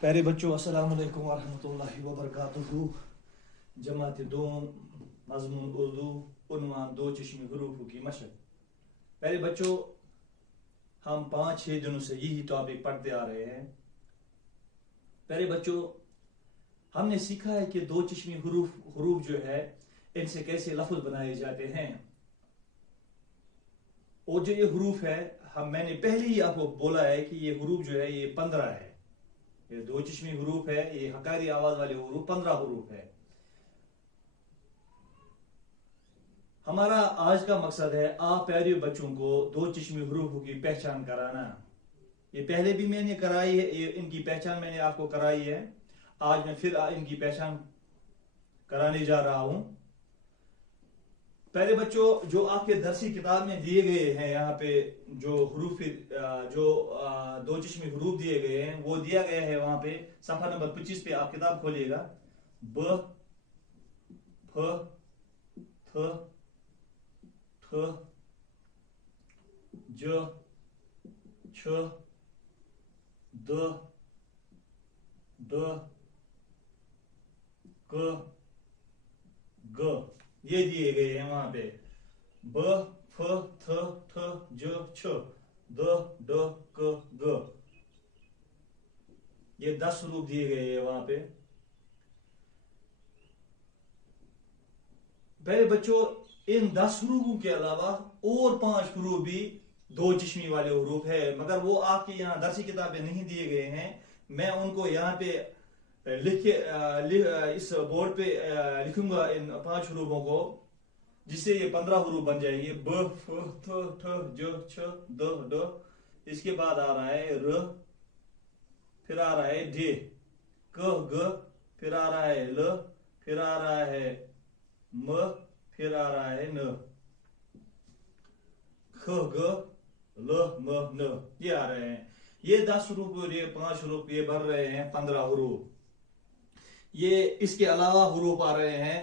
प्यारे बच्चों, अस्सलाम वालेकुम वरहमतुल्लाहि वबरकातुहू। जमात दोम मज़मून उर्दू उन्वान दो चश्मे हुरूफ की मशक। प्यारे बच्चों, हम 5-6 दिनों से यही टॉपिक पढ़ते आ रहे हैं। प्यारे बच्चों, हमने सीखा है कि दो चश्मे हुरूफ जो है इनसे कैसे लफ्ज़ बनाए जाते हैं। और जो ये हुरूफ है, मैंने पहले ही आपको बोला है कि ये हुरूफ जो है ये 15 है। ये दो चश्मी हुरूफ है, ये हकारी आवाज वाले हुरूफ 15 हुरूफ है। हमारा आज का मकसद है आप प्यारे बच्चों को दो चश्मी हुरूफ की पहचान कराना। ये पहले भी मैंने कराई है, ये इनकी पहचान मैंने आपको कराई है। आज मैं फिर इनकी पहचान कराने जा रहा हूं। प्यारे बच्चों, जो आपके दरसी किताब में दिए गए हैं, यहाँ पे जो हुरूफ जो दो चश्मी हुरूफ दिए गए हैं वो दिया गया है। वहां पे सफा नंबर 25 पे आप किताब खोलिएगा। ब, फ, थ, ठ, ज, छ, द, द, क, ग, ये दिए गए हैं वहां पे। ब, फ, थ, ठ, ज, छ, द, ड, क, ग, ये 10 रूप दिए गए हैं वहां पे। पहले बच्चों, इन 10 रूपों के अलावा और 5 रूप भी दो चश्मी वाले रूप है, मगर वो आपके यहाँ दरसी किताब में नहीं दिए गए हैं। मैं उनको यहाँ पे लिख के इस बोर्ड पे लिखूंगा इन 5 रूपों को, जिससे ये 15 हरूफ बन जाएंगे। ब, फ, थ, ठ, ज, छ, द, ड। इसके बाद आ रहा है र, फिर आ रहा है ढ, क, ग, फिर आ रहा है ल, फिर आ रहा है म, फिर आ रहा है न, ख, ग, ल, म, न, ये आ रहे हैं। ये 10 हरूफ, ये 5 हरूफ, ये बन रहे हैं 15 हरूफ। ये इसके अलावा हरूफ आ रहे हैं।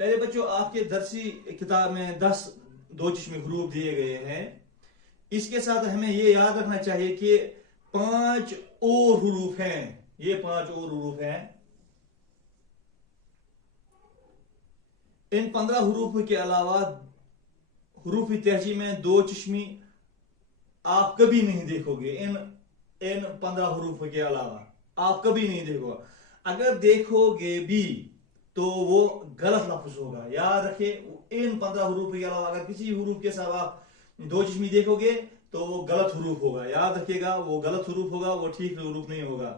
पहले बच्चों, आपके दरसी किताब में 10 दो चश्मे हरूफ दिए गए हैं। इसके साथ हमें यह याद रखना चाहिए कि 5 और हरूफ हैं। ये 5 और हरूफ हैं। इन 15 हरूफ के अलावा हरूफ तहजी में दो चश्मी आप कभी नहीं देखोगे। इन इन 15 हरूफ के अलावा आप कभी नहीं देखोगे। अगर देखोगे भी तो वो गलत लफ्ज होगा। याद रखिए, इन 15 हरूफ के अलावा अगर किसी हरूफ के साथ आप दो चश्मी देखोगे तो वो गलत हरूफ होगा। याद रखिएगा, वो गलत हरूफ होगा, वो ठीक हरूफ नहीं होगा।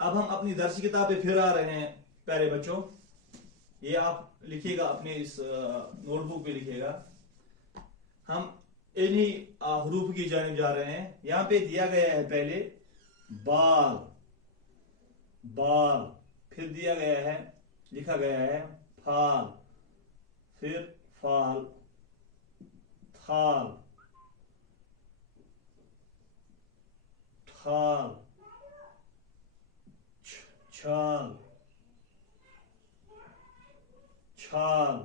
अब हम अपनी दरसी किताब पे फिर आ रहे हैं। प्यारे बच्चों, ये आप लिखिएगा अपने इस नोटबुक पे लिखिएगा। हम इन्हीं हरूफ की जानिब जा रहे हैं। यहां पे दिया गया है पहले बाल, बाल, फिर दिया गया है, लिखा गया है फाल, फिर फाल, थाल, थाल, छाल, छाल,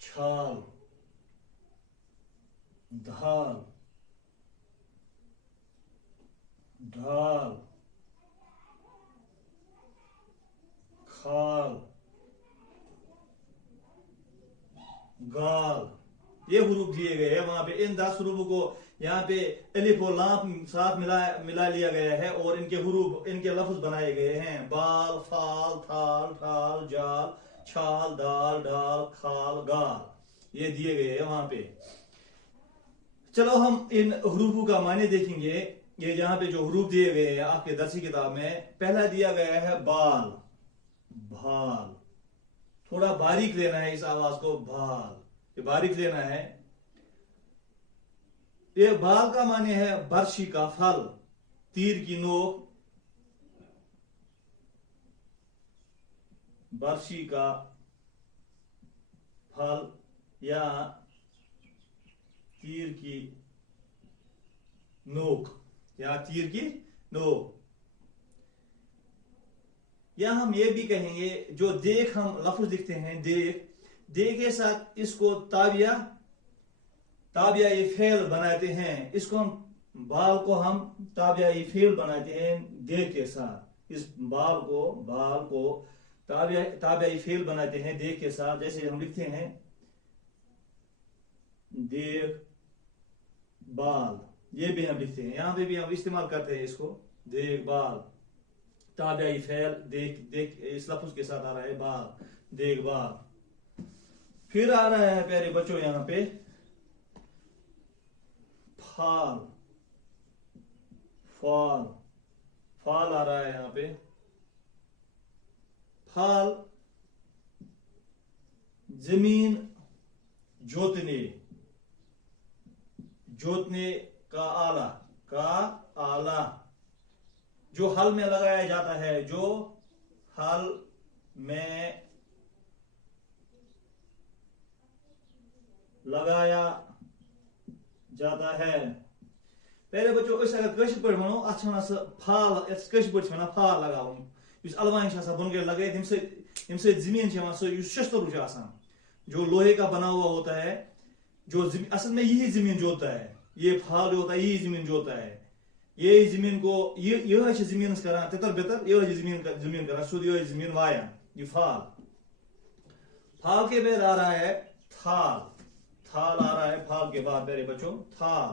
छाल, धाल, ढाल, खाल, गाल, ये हुरूफ दिए गए हैं वहां पे। इन 10 हुरूफों को यहाँ पे अलिफ और लाम साथ मिला लिया गया है और इनके हुरूफ, इनके लफ्ज बनाए गए हैं। बाल, फाल, थाल, ठाल, जाल, छाल, दाल, डाल, खाल, गाल, ये दिए गए हैं वहां पे। चलो हम इन हुरूफों का माने देखेंगे। ये यहाँ पे जो हुरूफ दिए गए हैं आपके दरसी किताब में, पहला दिया गया है बाल, भाल। थोड़ा बारीक लेना है इस आवाज को, भाल, ये बारीक लेना है। ये बाल का माने है बर्शी का फल, तीर की नोक, बर्शी का फल या तीर की नोक, या तीर की नोक। या हम ये भी कहेंगे जो देख हम लफ्ज लिखते हैं, देख, दे के साथ इसको ताबिया, ताबिया ये फेल बनाते हैं, इसको हम बाल को हम ताबिया ये फेल बनाते हैं दे के साथ, इस बाल को ताबिया ताबिया ये फेल बनाते हैं दे के साथ। जैसे हम लिखते हैं देख बाल, ये भी हम लिखते हैं, यहां पे भी हम इस्तेमाल करते हैं इसको, देख बाल, ताबियाई फेल देख, देख इस लफ्ज के साथ आ रहा है बाल, देख बाल। फिर आ रहा है प्यारे बच्चों यहां पे फाल, फाल, फाल आ रहा है यहां पे। फाल जमीन जोतने, जोतने का आला, का आला जो हल में लगाया जाता है, जो हल में लगाया जाता है। पहले बच्चों इस अगर कश पर वनो अच्छा स फाल, इस कश पर वना फाल लगाउन, इस अलवाइन छ आसान बनके लगे इनसे जमीन छ सो यु शस्त्र छ आसान, जो लोहे का बना हुआ होता है, जो असल में यही जमीन जोता है, ये फाल जो होता है यही जमीन जोता है, ये जमीन को ये जमीन करा तितर बितर, ये जमीन करा सुध, ये जमीन वाया, ये फाल। फाल के बाद आ रहा है थाल, थाल आ रहा है फाल के बाद मेरे बच्चों, थाल,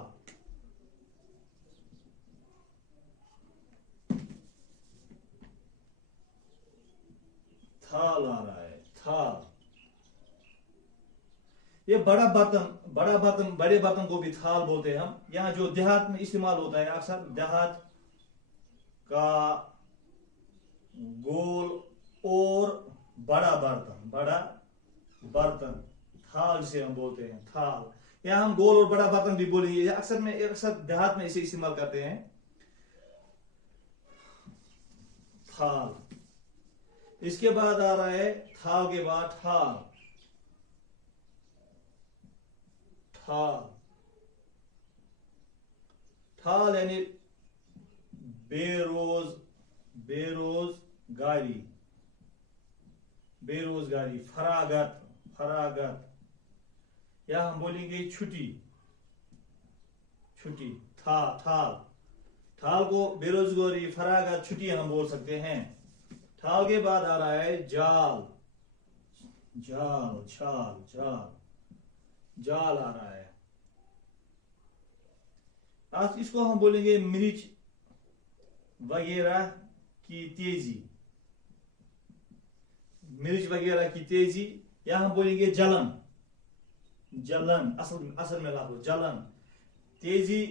थाल आ रहा है, थाल। ये बड़ा बर्तन, बड़ा बर्तन, बड़े बर्तन को भी थाल बोलते हैं हम। यहाँ जो देहात में इस्तेमाल होता है अक्सर, देहात का गोल और बड़ा बर्तन, बड़ा बर्तन थाल जिसे हम बोलते हैं, थाल। यहाँ हम गोल और बड़ा बर्तन भी बोलेंगे, अक्सर में अक्सर देहात में इसे इस्तेमाल करते हैं, थाल। इसके बाद आ रहा है थाल के बाद थाल, थाल, थाल यानी बेरोजगारी, बेरोजगारी, फरागत, फरागत, या हम बोलेंगे छुट्टी, छुट्टी, थाल, थाल को बेरोजगारी, फरागत, छुट्टी हम बोल सकते हैं। थाल के बाद आ रहा है जाल, जाल, छाल, जाल, जाल आ रहा है। आज इसको हम बोलेंगे मिर्च वगैरह की तेजी, मिर्च वगैरह की तेजी, या हम बोलेंगे जलन, जलन, असल में लाभ जलन, तेजी,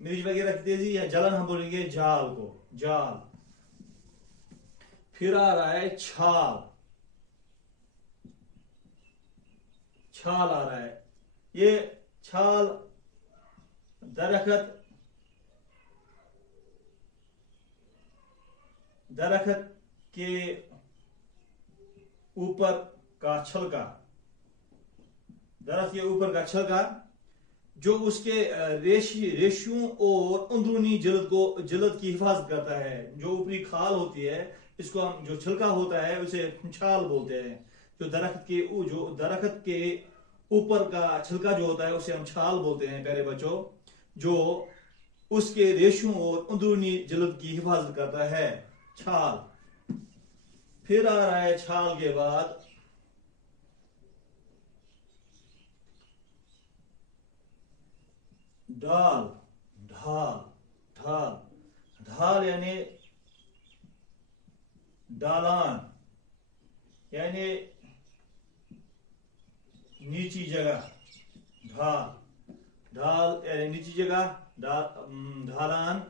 मिर्च वगैरह की तेजी या जलन हम बोलेंगे जाल को, जाल। फिर आ रहा है छाल, छाल आ रहा है। ये छाल दरख्त, दरख्त के ऊपर का छिलका, दरख्त के ऊपर का छिलका जो उसके रेशों और अंदरूनी जल्द की हिफाजत करता है। जो ऊपरी खाल होती है, इसको हम जो छिलका होता है उसे छाल बोलते हैं। जो दरख्त के ऊपर का छिलका जो होता है उसे हम छाल बोलते हैं प्यारे बच्चों, जो उसके रेशों और अंदरूनी जल्द की हिफाजत करता है, छाल। फिर आ रहा है छाल के बाद ढाल, ढाल, ढाल, ढाल यानी ढालान, यानी नीची जगह, ढाल, ढाल यानी नीची जगह, ढालान।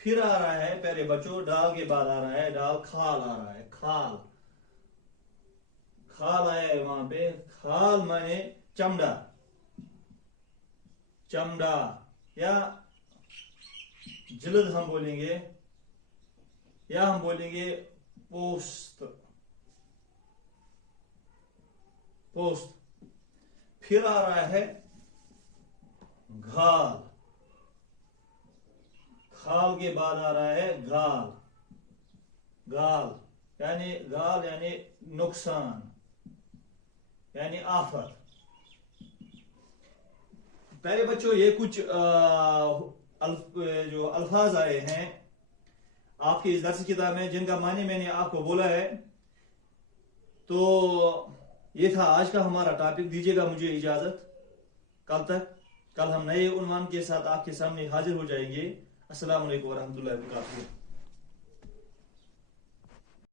फिर आ रहा है प्यारे बच्चों, डाल के बाद आ रहा है डाल, खाल आ रहा है, खाल, खाल आया है वहां पे। खाल माने चमड़ा, चमड़ा या जल्द हम बोलेंगे, या हम बोलेंगे पोस्त, पोस्त। फिर आ रहा है घाल, खाल के बाद आ रहा है गाल, गाल, यानी गाल यानी नुकसान यानी आफत। पहले बच्चों ये कुछ जो अल्फाज आए हैं आपकी इस दर्स किताब में जिनका माने मैंने आपको बोला है। तो ये था आज का हमारा टॉपिक। दीजिएगा मुझे इजाजत, कल हम नए उन्वान के साथ आपके सामने हाजिर हो जाएंगे। अस्सलाम वालेकुम व रहमतुल्लाहि व बरकातुहू।